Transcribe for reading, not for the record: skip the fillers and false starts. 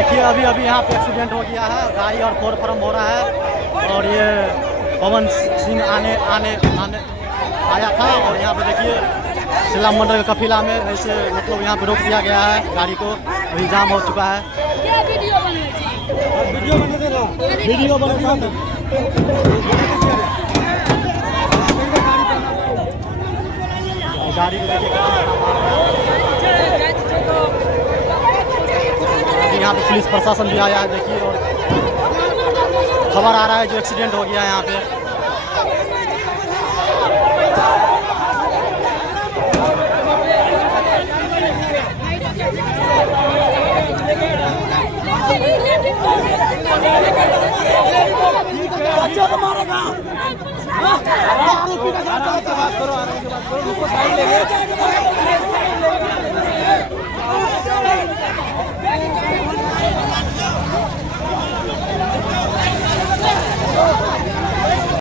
देखिए अभी अभी यहाँ पे एक्सीडेंट हो गया है, गाड़ी और फोर फॉर्म हो रहा है और ये पवन सिंह आने आया था और यहाँ पे देखिए शिला मंडल के कफिला में ऐसे मतलब यहाँ पे रोक दिया गया है गाड़ी को, वही जाम हो चुका है। वीडियो बने गाड़ी को देखिए यहाँ पे पुलिस प्रशासन भी आया है देखिए, और खबर आ रहा है जो एक्सीडेंट हो गया है यहाँ पे।